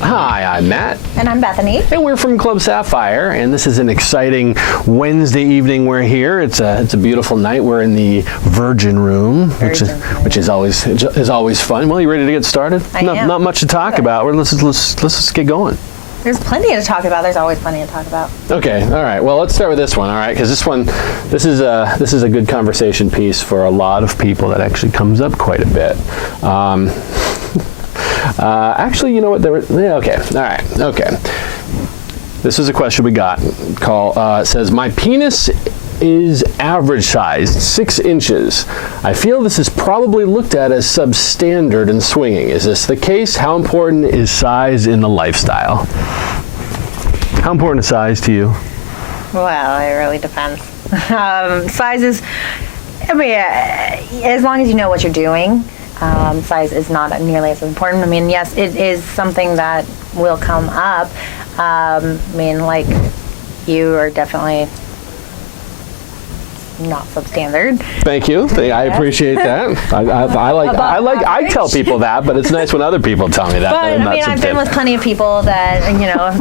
Hi, I'm Matt. And I'm Bethany. And we're from Club Sapphire, and this is an exciting Wednesday evening. We're here. It's a beautiful night. We're in the Virgin Room, which is always fun. Well, you ready to get started? I am. Not much to talk about. Let's just get going. There's plenty to talk about. There's always plenty to talk about. Okay, all right. Well, let's start with this one, all right? Because this is a good conversation piece for a lot of people that actually comes up quite a bit. Actually, you know what? Okay, all right, okay. This is a question we got. Says, my penis is average sized, 6 inches. I feel this is probably looked at as substandard in swinging. Is this the case? How important is size in the lifestyle? How important is size to you? Well, it really depends. Size is, as long as you know what you're doing, size is not nearly as important. I mean, yes, it is something that will come up. Like, you are definitely not substandard. Thank you. I appreciate that. I tell people that, but it's nice when other people tell me that. But I've been with plenty of people that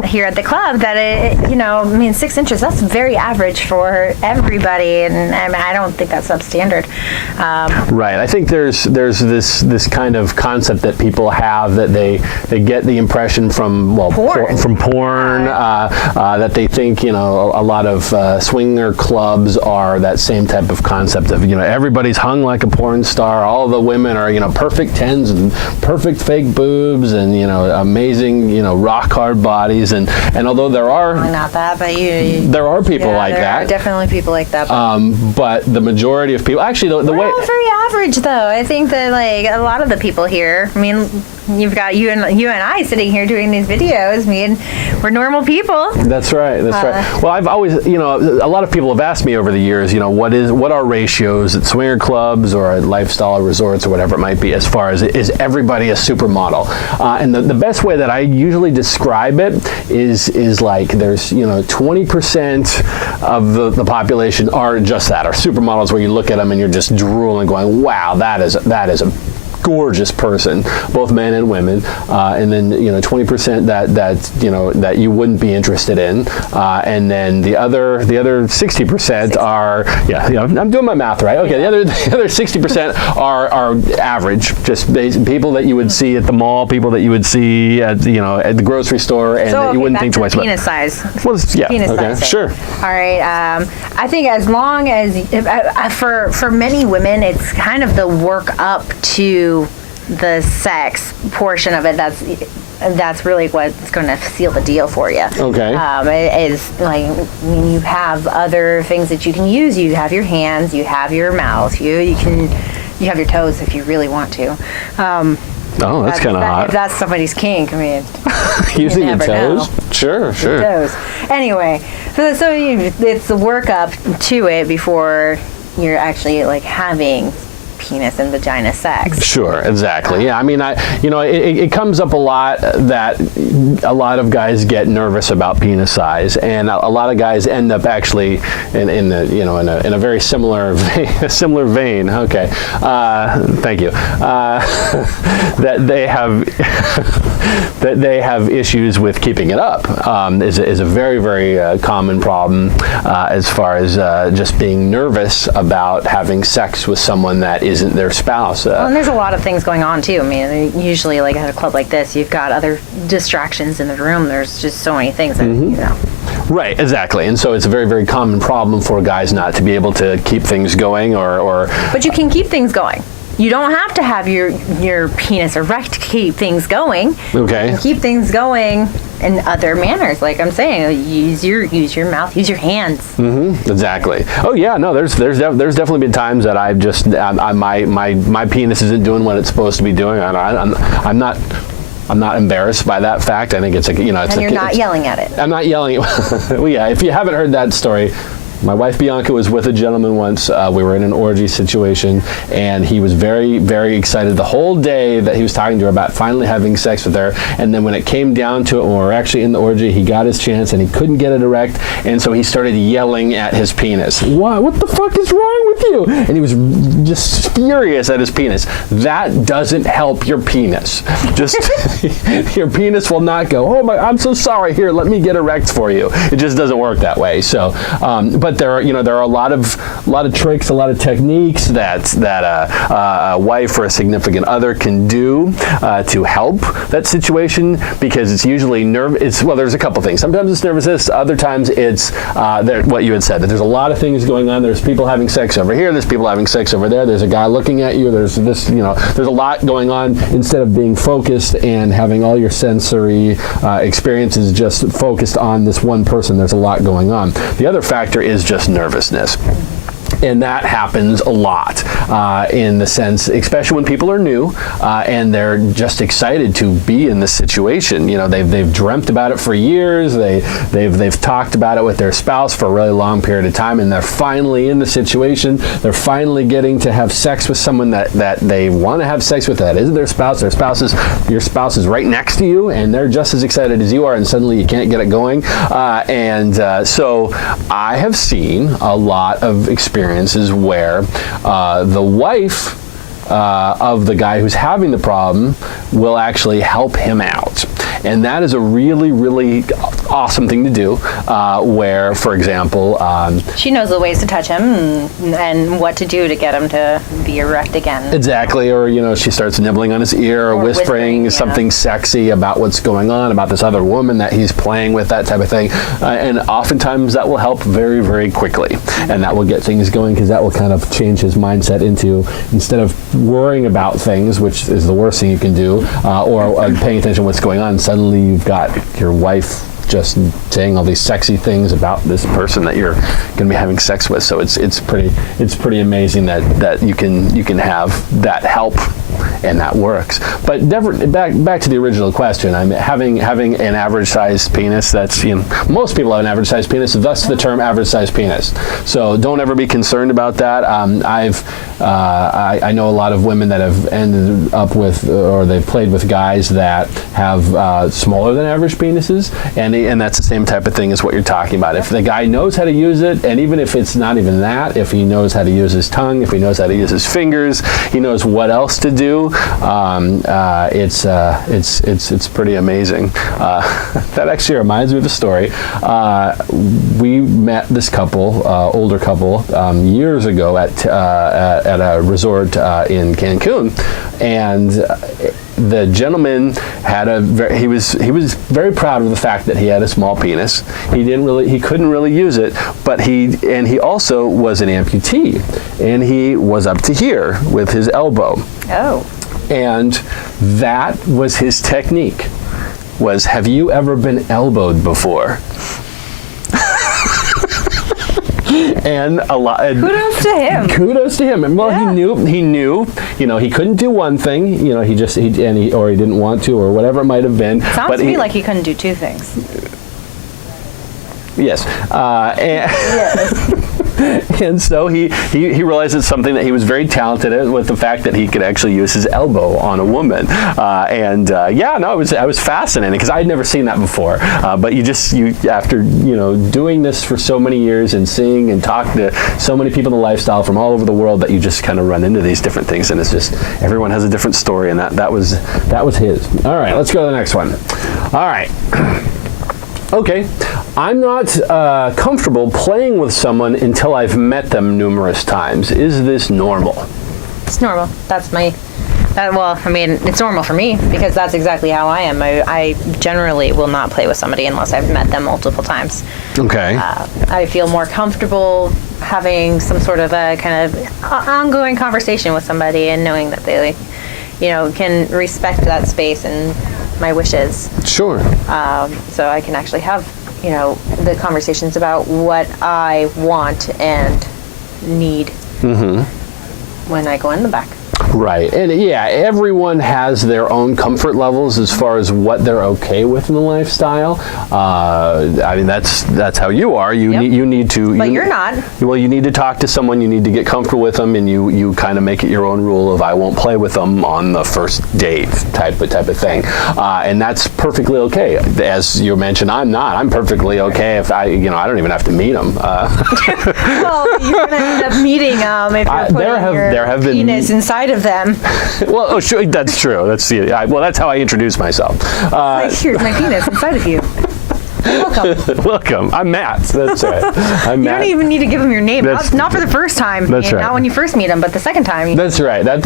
here at the club that 6 inches, that's very average for everybody, and I don't think that's substandard. Right. I think there's this kind of concept that people have that they get the impression from porn that they think a lot of swinger clubs are that same type of concept of everybody's hung like a porn star. All the women are perfect 10s and perfect fake boobs and amazing rock hard bodies, and although there are not that, but there are people like that. There are definitely people like that. But the majority of people actually the way all very average though. I think that a lot of the people here. You've got you and I sitting here doing these videos. We're normal people. That's right. Right. Well, I've always, a lot of people have asked me over the years, what are ratios at swinger clubs or at lifestyle resorts or whatever it might be, as far as is everybody a supermodel? And the best way that I usually describe it is like there's 20% of the population are just that, are supermodels, where you look at them and you're just drooling, going, wow, that is a gorgeous person, both men and women, and then 20% that you wouldn't be interested in, and then the other 60% are I'm doing my math right. Okay, the other 60% are average, just people that you would see at the mall, people that you would see at the grocery store, and that you wouldn't think twice about. Penis size. Well, yeah. Penis okay. size. Sure. All right. I think as long as for many women, it's kind of the work up to the sex portion of it that's really what's going to seal the deal for you. Okay. It is you have other things that you can use. You have your hands, you have your mouth, you have your toes if you really want to. Oh, that's kind of hot. If that's somebody's kink, using your toes. Know. Sure. Toes. Anyway, so it's the work up to it before you're actually having penis and vagina sex. Sure, exactly. Yeah, it comes up a lot that a lot of guys get nervous about penis size, and a lot of guys end up actually in a very similar vein. Okay, thank you. That they have issues with keeping it up. Is a very, very common problem as far as just being nervous about having sex with someone that isn't their spouse. And there's a lot of things going on too. Usually at a club like this, you've got other distractions in the room. There's just so many things that, Right, exactly. And so it's a very, very common problem for guys not to be able to keep things going or But you can keep things going. You don't have to have your penis erect to keep things going. Okay. You can keep things going in other manners, like I'm saying. Use your mouth, use your hands. Mm-hmm. Exactly. Oh yeah, no. There's definitely been times that I've just my penis isn't doing what it's supposed to be doing. I'm not embarrassed by that fact. I think it's and you're not yelling at it. I'm not yelling. Well, yeah. If you haven't heard that story, My wife Bianca was with a gentleman once. We were in an orgy situation, and he was very, very excited the whole day that he was talking to her about finally having sex with her. And then when it came down to it, when we were actually in the orgy, he got his chance and he couldn't get it erect, and so he started yelling at his penis. What the fuck is wrong with you? And he was just furious at his penis. That doesn't help your penis. Just your penis will not go, oh my, I'm so sorry. Here, let me get erect for you. It just doesn't work that way. So, but there are a lot of tricks, a lot of techniques that a wife or a significant other can do to help that situation, because it's usually there's a couple things. Sometimes it's nervousness. Other times it's what you had said, that there's a lot of things going on. There's people having sex over here. There's people having sex over there. There's a guy looking at you. There's this, there's a lot going on. Instead of being focused and having all your sensory experiences just focused on this one person, there's a lot going on. The other factor is just nervousness. And that happens a lot in the sense, especially when people are new and they're just excited to be in this situation. They've dreamt about it for years. They've talked about it with their spouse for a really long period of time, and they're finally in the situation. They're finally getting to have sex with someone that they want to have sex with. That isn't their spouse. Your spouse is right next to you, and they're just as excited as you are, and suddenly you can't get it going. So I have seen a lot of experiences where the wife of the guy who's having the problem will actually help him out. And that is a really, really awesome thing to do, where, for example... she knows the ways to touch him and what to do to get him to be erect again. Exactly. Or, she starts nibbling on his ear or whispering something sexy about what's going on, about this other woman that he's playing with, that type of thing. And oftentimes that will help very, very quickly. And that will get things going, because that will kind of change his mindset into, instead of worrying about things, which is the worst thing you can do, or paying attention to what's going on, suddenly you've got your wife just saying all these sexy things about this person that you're going to be having sex with. So it's pretty amazing that you can have that help, and that works. But back to the original question. I mean, having an average-sized penis. That's most people have an average-sized penis. Thus the term average-sized penis. So don't ever be concerned about that. I know a lot of women that have ended up with, or they've played with guys that have smaller than average penises, and that's the same type of thing as what you're talking about. If the guy knows how to use it, and even if it's not even that, if he knows how to use his tongue, if he knows how to use his fingers, he knows what else to do. It's pretty amazing. That actually reminds me of a story. We met this couple, older couple, years ago at a resort in Cancun, and the gentleman had he was very proud of the fact that he had a small penis. He couldn't really use it, but he also was an amputee, and he was up to here with his elbow. Oh. And that was his technique. Was, have you ever been elbowed before? And a lot. Kudos to him. Kudos to him. And well, he knew. He couldn't do one thing. He didn't want to, or whatever it might have been. Sounds to me like he couldn't do two things. Yes. And so he realized it's something that he was very talented at, with the fact that he could actually use his elbow on a woman. I was fascinating, because I'd never seen that before. But after doing this for so many years and seeing and talking to so many people in the lifestyle from all over the world, that you just kind of run into these different things, and it's just everyone has a different story, and that was his. All right, let's go to the next one. All right. Okay, I'm not comfortable playing with someone until I've met them numerous times. Is this normal? It's normal. It's normal for me, because that's exactly how I am. I generally will not play with somebody unless I've met them multiple times. Okay. I feel more comfortable having some sort of a kind of ongoing conversation with somebody, and knowing that they, can respect that space and my wishes. Sure. So I can actually have, the conversations about what I want and need when I go in the back. Right, and yeah, everyone has their own comfort levels as far as what they're okay with in the lifestyle. I mean, that's how you are. You need to. But you're not. Well, you need to talk to someone. You need to get comfortable with them, and you kind of make it your own rule of I won't play with them on the first date type of thing, and that's perfectly okay. As you mentioned, I'm not. I'm perfectly okay if I don't even have to meet them. Well, you're gonna end up meeting them if you're putting your penis inside of them. Well, sure, that's true. That's how I introduce myself. Here's my penis inside of you. Welcome. Welcome. I'm Matt. That's right. I'm Matt. You don't even need to give him your name. Not for the first time. That's right. Not when you first meet him, but the second time. That's right. That's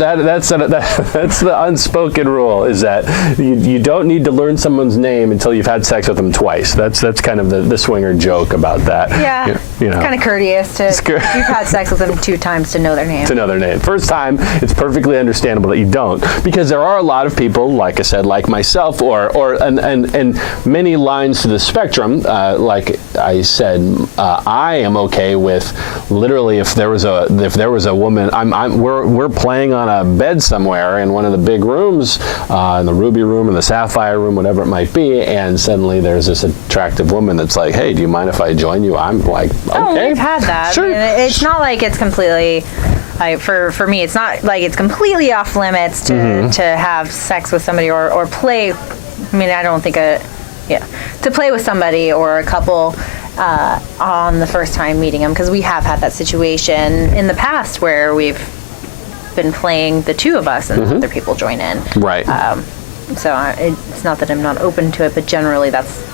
the unspoken rule, is that you don't need to learn someone's name until you've had sex with them twice. That's kind of the swinger joke about that. Yeah. You know. It's kind of courteous if you've had sex with them 2 times to know their name. To know their name. First time, it's perfectly understandable that you don't, because there are a lot of people, like I said, like myself, and many lines to the spectrum. Like I said, I am okay with literally if there was a woman. We're playing on a bed somewhere in one of the big rooms, in the Ruby room, in the Sapphire room, whatever it might be, and suddenly there's this attractive woman that's like, "Hey, do you mind if I join you?" I'm like, "Okay." Oh, we've had that. Sure. I mean, it's not like it's completely. For me, it's not like it's completely off limits to have sex with somebody or play. I mean, I don't think to play with somebody or a couple on the first time meeting them, because we have had that situation in the past where we've been playing the 2 of us and other people join in. Right. So it's not that I'm not open to it, but generally that's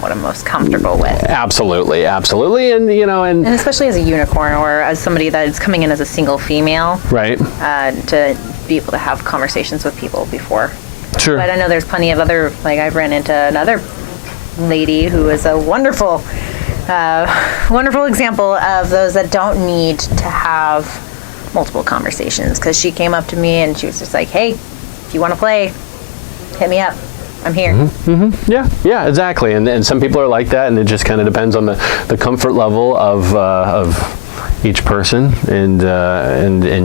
what I'm most comfortable with. Absolutely, and especially as a unicorn or as somebody that is coming in as a single female, right? To be able to have conversations with people before. Sure. But I know there's plenty of other, like I've ran into another lady who is a wonderful example of those that don't need to have multiple conversations, because she came up to me and she was just like, "Hey, if you want to play, hit me up. I'm here." Yeah, exactly. And some people are like that, and it just kind of depends on the comfort level of each person, and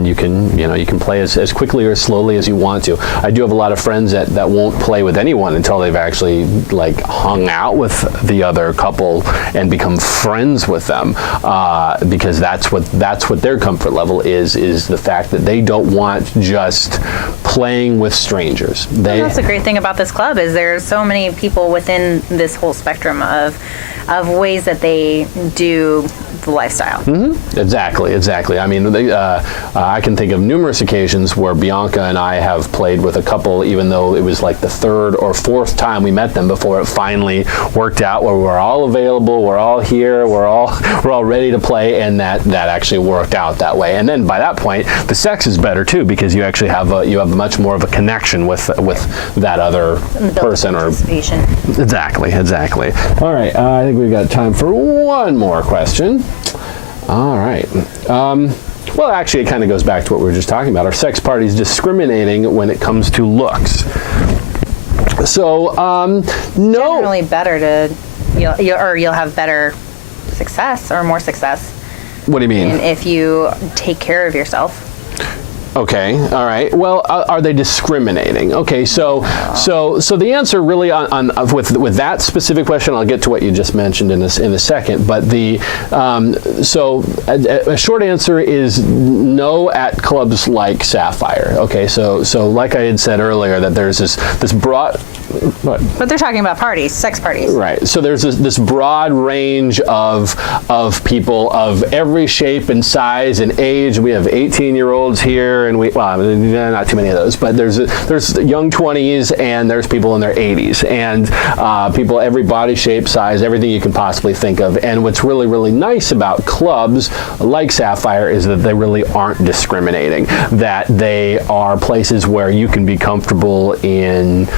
you can play as quickly or slowly as you want to. I do have a lot of friends that won't play with anyone until they've actually like hung out with the other couple and become friends with them, because that's what their comfort level is the fact that they don't want just playing with strangers. That's the great thing about this club, is there's so many people within this whole spectrum of ways that they do the lifestyle. Exactly. I mean, I can think of numerous occasions where Bianca and I have played with a couple, even though it was like the 3rd or 4th time we met them before it finally worked out, where we're all available, we're all here, we're all ready to play, and that actually worked out that way. And then by that point, the sex is better too, because you actually have much more of a connection with that other person. Or exactly. All right, I think we've got time for one more question. All right. Well, actually, it kind of goes back to what we were just talking about. Are sex parties discriminating when it comes to looks? So, no. Generally better you'll have better success or more success. What do you mean? And if you take care of yourself. Okay, all right. Well, are they discriminating? Okay, so the answer really with that specific question, I'll get to what you just mentioned in a second. But a short answer is no at clubs like Sapphire. Okay, so like I had said earlier, that there's this broad. What? But they're talking about parties, sex parties. Right. So there's this broad range of people of every shape and size and age. We have 18-year-olds here, and not too many of those, but there's young 20s, and there's people in their 80s, and people every body shape, size, everything you can possibly think of. And what's really, really nice about clubs like Sapphire is that they really aren't discriminating. That they are places where you can be comfortable in.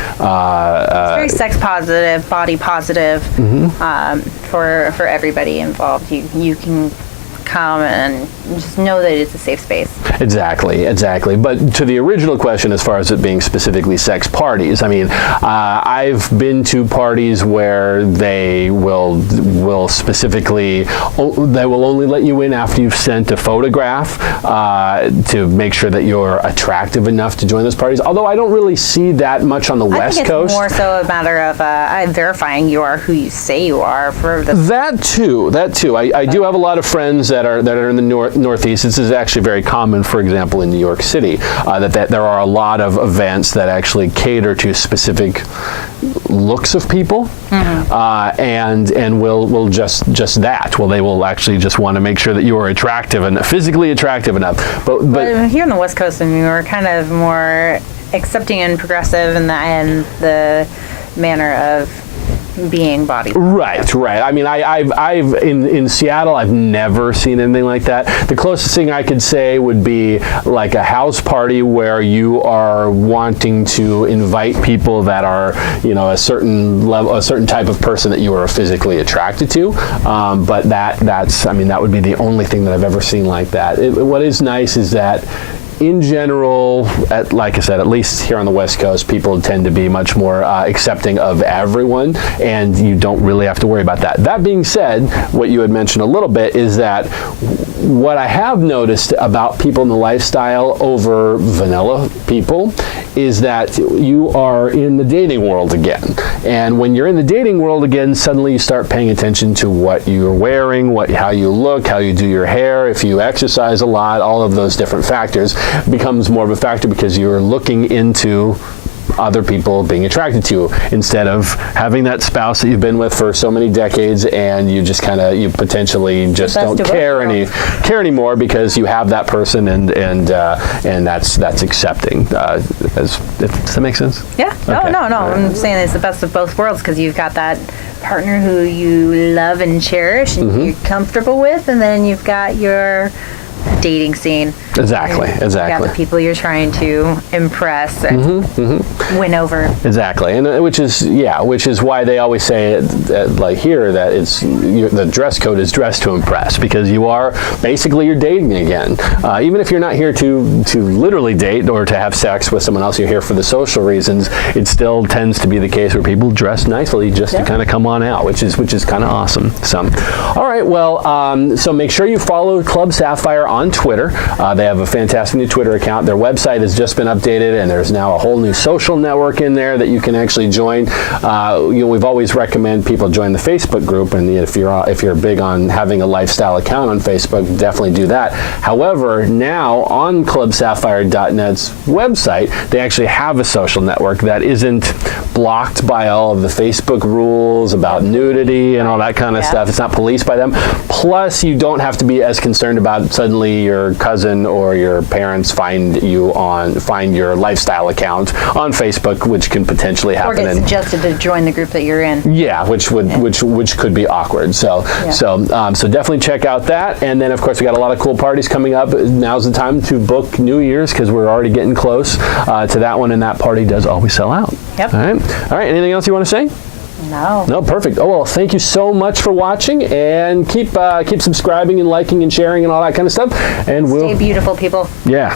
It's very sex positive, body positive, for everybody involved. You can come and just know that it's a safe space. Exactly. But to the original question, as far as it being specifically sex parties, I mean, I've been to parties where they will specifically, they will only let you in after you've sent a photograph to make sure that you're attractive enough to join those parties. Although I don't really see that much on the West Coast. More so a matter of verifying you are who you say you are for the. That too. I do have a lot of friends that are in the Northeast. This is actually very common, for example, in New York City, that there are a lot of events that actually cater to specific looks of people, and will just that. Well, they will actually just want to make sure that you are attractive and physically attractive enough. But here on the West Coast, I mean, we're kind of more accepting and progressive in the manner of being body. Right. I mean, I've in Seattle, I've never seen anything like that. The closest thing I could say would be like a house party where you are wanting to invite people that are, a certain level, a certain type of person that you are physically attracted to. But that would be the only thing that I've ever seen like that. What is nice is that, in general, like I said, at least here on the West Coast, people tend to be much more accepting of everyone, and you don't really have to worry about that. That being said, what you had mentioned a little bit is that what I have noticed about people in the lifestyle over vanilla people is that you are in the dating world again. And when you're in the dating world again, suddenly you start paying attention to what you're wearing, how you look, how you do your hair, if you exercise a lot, all of those different factors becomes more of a factor because you're looking into other people being attracted to you instead of having that spouse that you've been with for so many decades, and you just you potentially just don't care anymore because you have that person, and that's accepting. Does that make sense? Yeah. Okay. No. I'm saying it's the best of both worlds because you've got that partner who you love and cherish and you're comfortable with, and then you've got your dating scene. Exactly. You got the people you're trying to impress and win over. Exactly, and which is why they always say like here that the dress code is dress to impress, because you're dating again. Even if you're not here to literally date or to have sex with someone else, you're here for the social reasons. It still tends to be the case where people dress nicely just to kind of come on out, which is kind of awesome. So, all right, well, so make sure you follow Club Sapphire on Twitter. They have a fantastic new Twitter account. Their website has just been updated, and there's now a whole new social network in there that you can actually join. We've always recommend people join the Facebook group, and if you're big on having a lifestyle account on Facebook, definitely do that. However, now on clubsapphire.net's website, they actually have a social network that isn't blocked by all of the Facebook rules about nudity and all that kind of stuff. It's not policed by them. Plus, you don't have to be as concerned about suddenly your cousin or your parents find your lifestyle account on Facebook, which can potentially happen. Or get suggested to join the group that you're in. Yeah, which could be awkward. So definitely check out that. And then of course we got a lot of cool parties coming up. Now's the time to book New Year's because we're already getting close to that one, and that party does always sell out. Yep. All right. Anything else you want to say? No, perfect. Oh, well, thank you so much for watching, and keep subscribing and liking and sharing and all that kind of stuff. And Stay beautiful, people. Yeah.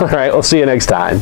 All right, we'll see you next time.